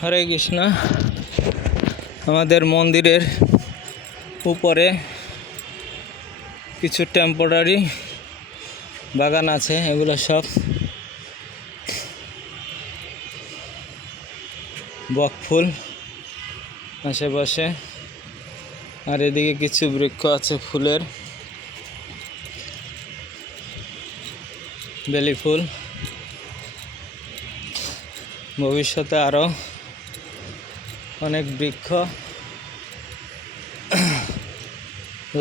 হরে কৃষ্ণ। আমাদের মন্দিরের উপরে কিছু টেম্পোরারি বাগান আছে, এগুলো সব বকফুল আশেপাশে, আর এদিকে কিছু বৃক্ষ আছে ফুলের, বেলি ফুল। ভবিষ্যতে আরও অনেক বৃক্ষ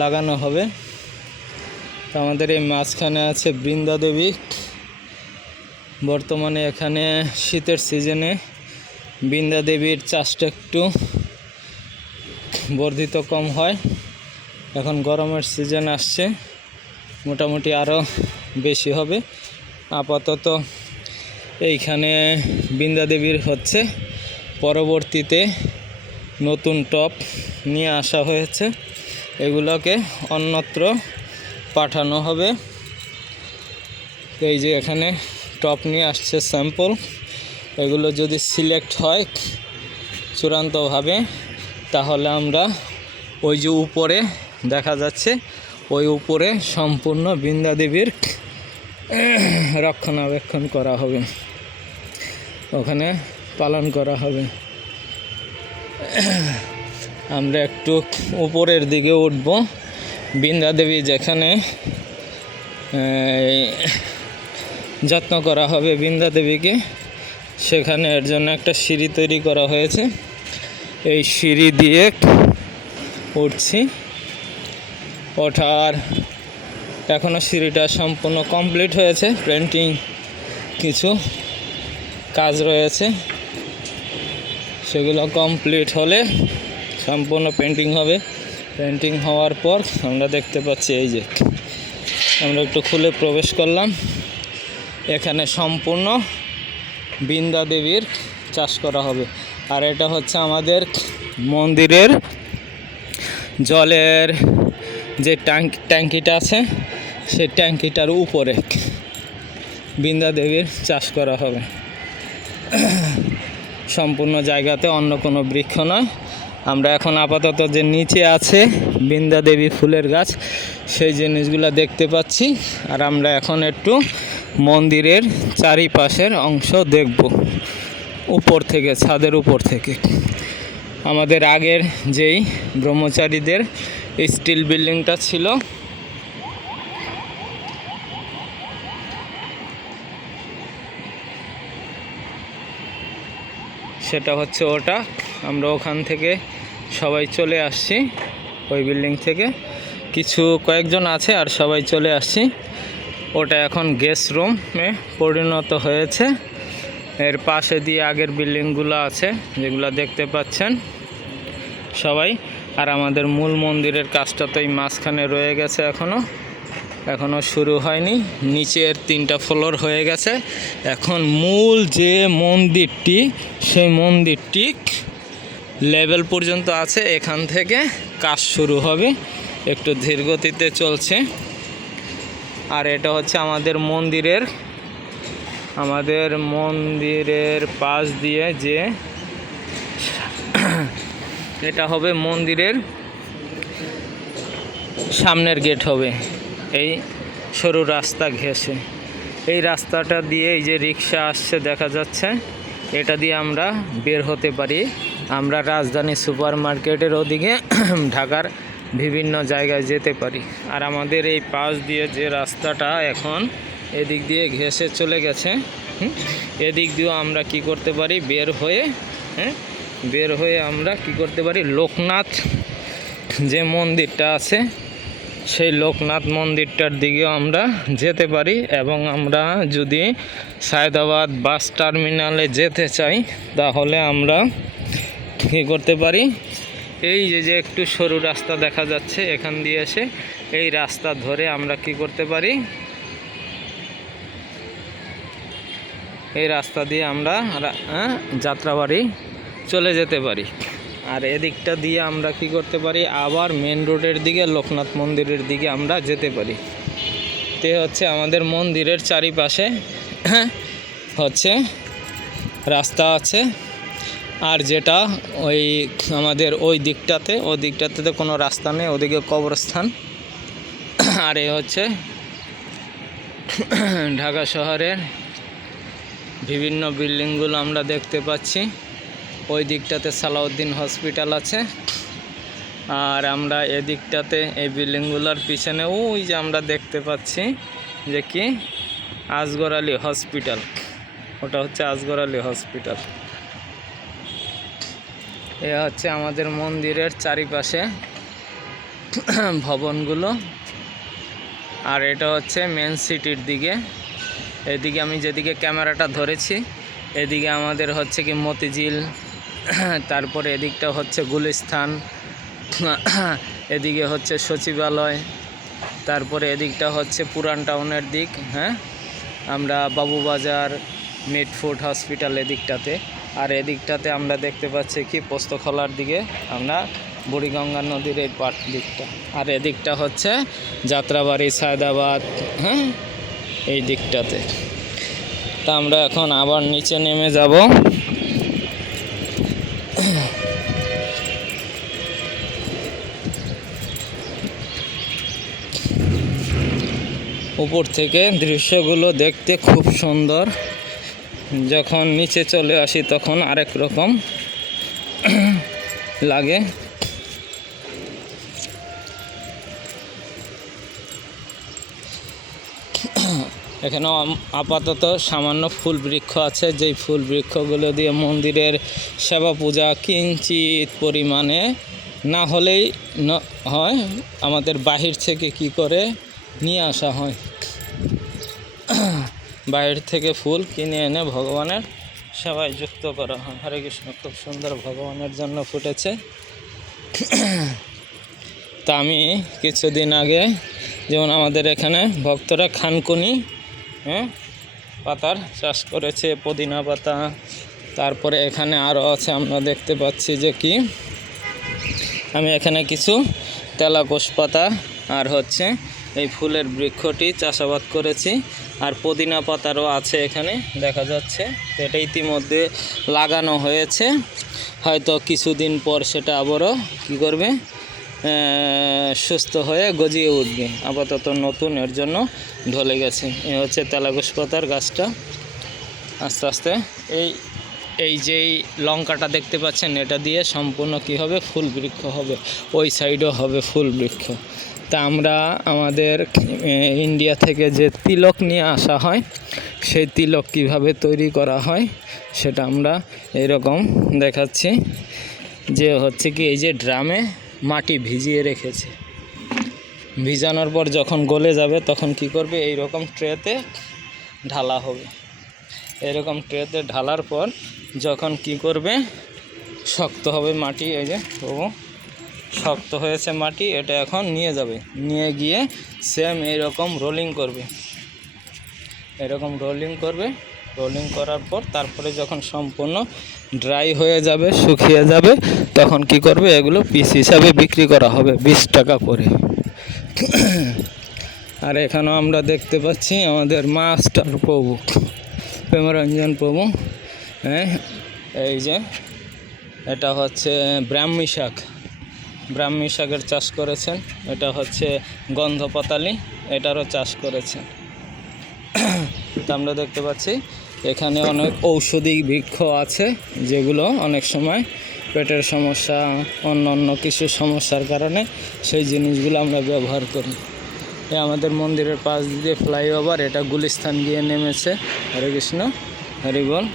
লাগানো হবে। তো আমাদের এই মাঝখানে আছে বৃন্দা দেবী। বর্তমানে এখানে শীতের সিজনে বৃন্দা দেবীর চাষটা একটু বর্ধিত কম হয়। এখন গরমের সিজন আসছে, মোটামুটি আরও বেশি হবে। আপাতত এইখানে বৃন্দা দেবীর হচ্ছে, পরবর্তীতে নতুন টপ নিয়ে আসা হয়েছে, এগুলোকে অন্যত্র পাঠানো হবে। এই যে এখানে টপ নিয়ে আসছে স্যাম্পল, এগুলো যদি সিলেক্ট হয় চূড়ান্তভাবে, তাহলে আমরা ওই যে উপরে দেখা যাচ্ছে, ওই উপরে সম্পূর্ণ বৃন্দা দেবীর রক্ষণাবেক্ষণ করা হবে, ওখানে পালন করা হবে। আমরা একটু উপরের দিকে উঠব। বৃন্দা দেবী যেখানে যত্ন করা হবে বৃন্দা দেবীকে, সেখানে এর জন্য একটা সিঁড়ি তৈরি করা হয়েছে। এই সিঁড়ি দিয়ে উঠছি, ওঠার এখনও সিঁড়িটা সম্পূর্ণ কমপ্লিট হয়েছে, পেন্টিং কিছু কাজ রয়েছে, সেগুলো কমপ্লিট হলে সম্পূর্ণ পেন্টিং হবে। পেন্টিং হওয়ার পর আমরা দেখতে পাচ্ছি, এই যে আমরা একটু খুলে প্রবেশ করলাম, এখানে সম্পূর্ণ বৃন্দা দেবীর চাষ করা হবে। আর এটা হচ্ছে আমাদের মন্দিরের জলের যে ট্যাঙ্কিটা আছে, সেই ট্যাঙ্কিটার উপরে বৃন্দা দেবীর চাষ করা হবে। সম্পূর্ণ জায়গাতে অন্য কোনো বৃক্ষ নয়। আমরা এখন আপাতত যে নিচে আছে বৃন্দা দেবী ফুলের গাছ, সেই জিনিসগুলো দেখতে পাচ্ছি। আর আমরা এখন একটু মন্দিরের চারিপাশের অংশ দেখব উপর থেকে, ছাদের উপর থেকে। আমাদের আগের যেই ব্রহ্মচারীদের স্টিল বিল্ডিংটা ছিল, সেটা হচ্ছে ওটা। আমরা ওখান থেকে সবাই চলে আসছি, ওই বিল্ডিং থেকে কয়েকজন আছে, আর সবাই চলে আসছি। ওটা এখন গেস্ট রুমে পরিণত হয়েছে। এর পাশে দিয়ে আগের বিল্ডিংগুলো আছে, যেগুলো দেখতে পাচ্ছেন সবাই। আর আমাদের মূল মন্দিরের কাজটা তো এই মাঝখানে রয়ে গেছে, এখনও শুরু হয়নি। নিচের 3টা ফ্লোর হয়ে গেছে। এখন মূল যে মন্দিরটি, সেই মন্দিরটি লেভেল পর্যন্ত আছে, এখান থেকে কাজ শুরু হবে, একটু ধীরগতিতে চলছে। আর এটা হচ্ছে আমাদের মন্দিরের পাশ দিয়ে যে এটা হবে মন্দিরের সামনের গেট হবে, এই সরু রাস্তা ঘেঁষে। এই রাস্তাটা দিয়ে এই যে রিক্সা আসছে দেখা যাচ্ছে, এটা দিয়ে আমরা বের হতে পারি। আমরা রাজধানী সুপার মার্কেটের ওদিকে ঢাকার বিভিন্ন জায়গায় যেতে পারি। আর আমাদের এই পাশ দিয়ে যে রাস্তাটা এখন এদিক দিয়ে ঘেঁষে চলে গেছে, এদিক দিয়েও আমরা কি করতে পারি, বের হয়ে আমরা কি করতে পারি, লোকনাথ যে মন্দিরটা আছে, সেই লোকনাথ মন্দিরটার দিকেও আমরা যেতে পারি। এবং আমরা যদি সায়দাবাদ বাস টার্মিনালে যেতে চাই, তাহলে আমরা কী করতে পারি, এই যে একটু সরু রাস্তা দেখা যাচ্ছে, এখান দিয়ে এসে এই রাস্তা ধরে আমরা কি করতে পারি, এই রাস্তা দিয়ে আমরা যাত্রাবাড়ি চলে যেতে পারি। আর এদিকটা দিয়ে আমরা কি করতে পারি, আবার মেন রোডের দিকে লোকনাথ মন্দিরের দিকে আমরা যেতে পারি। তে হচ্ছে আমাদের মন্দিরের চারিপাশে হচ্ছে রাস্তা আছে, আর যেটা ওই আমাদের ওই দিকটাতে তো কোনো রাস্তা নেই, ওদিকে কবরস্থান। আর এ হচ্ছে ঢাকা শহরের বিভিন্ন বিল্ডিংগুলো আমরা দেখতে পাচ্ছি। ওই দিকটাতে সালাউদ্দিন হসপিটাল আছে, আর আমরা এদিকটাতে এই বিল্ডিংগুলোর পিছনে ওই যে আমরা দেখতে পাচ্ছি যে কি আসগর আলী হসপিটাল, ওটা হচ্ছে আসগর আলী হসপিটাল। এ হচ্ছে আমাদের মন্দিরের চারিপাশে ভবনগুলো। আর এটা হচ্ছে মেন সিটির দিকে। এদিকে আমি যেদিকে ক্যামেরাটা ধরেছি এদিকে আমাদের হচ্ছে কি মতিঝিল, তারপরে এদিকটা হচ্ছে গুলিস্তান, এদিকে হচ্ছে সচিবালয়, তারপরে এদিকটা হচ্ছে পুরান টাউনের দিক। হ্যাঁ, আমরা বাবুবাজার, মিটফুড হসপিটাল এদিকটাতে। আর এদিকটাতে আমরা দেখতে পাচ্ছি কি পোস্তখোলার দিকে আমরা বুড়িগঙ্গা নদীর এই পাট দিকটা। আর এদিকটা হচ্ছে যাত্রাবাড়ি, সায়দাবাদ, হ্যাঁ এই দিকটাতে। তা আমরা এখন আবার নিচে নেমে যাব। উপর থেকে দৃশ্যগুলো দেখতে খুব সুন্দর, যখন নিচে চলে আসি তখন আরেক রকম লাগে। এখানেও আপাতত সামান্য ফুল বৃক্ষ আছে, যেই ফুল বৃক্ষগুলো দিয়ে মন্দিরের সেবা পূজা কিঞ্চিত পরিমাণে না হলেই হয়, আমাদের বাহির থেকে কি করে নিয়ে আসা হয়। বাইরে থেকে ফুল কিনে এনে ভগবানের সেবায় যুক্ত করা হয়। হরে কৃষ্ণ, খুব সুন্দর ভগবানের জন্য ফুটেছে। তা আমি কিছুদিন আগে যেমন আমাদের এখানে ভক্তরা খানকুনি পাতার চাষ করেছে, পুদিনা পাতা, তারপরে এখানে আরও আছে আমরা দেখতে পাচ্ছি যে কি আমি এখানে কিছু তেলাকোষ পাতা আর হচ্ছে এই ফুলের বৃক্ষটি চাষাবাদ করেছি। আর পুদিনা পাতারও আছে এখানে দেখা যাচ্ছে। এটা ইতিমধ্যে লাগানো হয়েছে, হয়তো কিছুদিন পর সেটা আবারও কী করবে, সুস্থ হয়ে গজিয়ে উঠবে। আপাতত নতুন, এর জন্য ঢলে গেছে। এ হচ্ছে তেলাকোষ পাতার গাছটা। আস্তে আস্তে এই যেই লঙ্কাটা দেখতে পাচ্ছেন এটা দিয়ে সম্পূর্ণ কি হবে, ফুল বৃক্ষ হবে। ওই সাইডও হবে ফুল বৃক্ষ। তা আমরা আমাদের ইন্ডিয়া থেকে যে তিলক নিয়ে আসা হয়, সেই তিলক কিভাবে তৈরি করা হয় সেটা আমরা এরকম দেখাচ্ছি। যে হচ্ছে কি এই যে ড্রামে মাটি ভিজিয়ে রেখেছে, ভিজানোর পর যখন গলে যাবে তখন কি করবে, এই রকম ট্রেতে ঢালা হবে। এরকম ট্রেতে ঢালার পর যখন কি করবে, শক্ত হবে মাটি, এই যে তবু শক্ত হয়েছে মাটি, এটা এখন নিয়ে যাবে, নিয়ে গিয়ে সেম এইরকম রোলিং করবে। এরকম রোলিং করবে, রোলিং করার পর তারপরে যখন সম্পূর্ণ ড্রাই হয়ে যাবে, শুকিয়ে যাবে, তখন কি করবে, এগুলো পিস হিসাবে বিক্রি করা হবে 20 টাকা করে। আর এখানেও আমরা দেখতে পাচ্ছি আমাদের মাস্টার প্রভু প্রেমরঞ্জন প্রভু। হ্যাঁ, এই যে এটা হচ্ছে ব্রাহ্মী শাক, ব্রাহ্মী শাকের চাষ করেছেন। এটা হচ্ছে গন্ধপাতালি, এটারও চাষ করেছেন। তা আমরা দেখতে পাচ্ছি এখানে অনেক ঔষধি বৃক্ষ আছে, যেগুলো অনেক সময় পেটের সমস্যা, অন্য কিছু সমস্যার কারণে সেই জিনিসগুলো আমরা ব্যবহার করি। আমাদের মন্দিরের পাশ দিয়ে ফ্লাইওভার, এটা গুলিস্তান গিয়ে নেমেছে। হরে কৃষ্ণ, হরি বল।